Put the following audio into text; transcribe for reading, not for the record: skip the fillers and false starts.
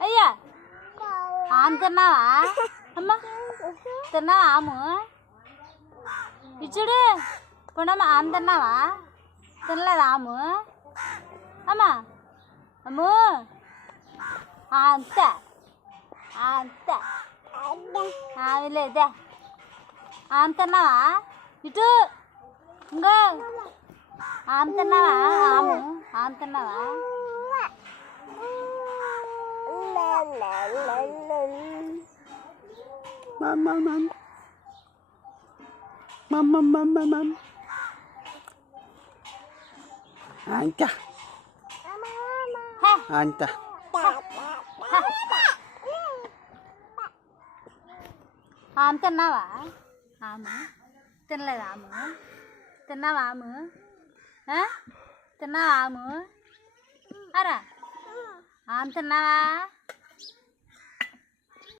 అయ్యా ఆమె తిన్నావా అమ్మ తిన్నావా ఆము ఇచ్చుడు పుణమ్మ ఆమె తిన్నావా తినలేదా ఆము అమ్మ అమ్ము అంతే అంతే ఆమె లేదా ఆమె తిన్నావా ఇటు ఇంకో ఆమె తిన్నావా ఆము ఆమె తిన్నావా Anta. Anta. ఆమె తిన్నావా ఆమె తినలేదా ఆమె తిన్నావా ఆమె తిన్నావా ఆమె అరా ఆమె తిన్నావా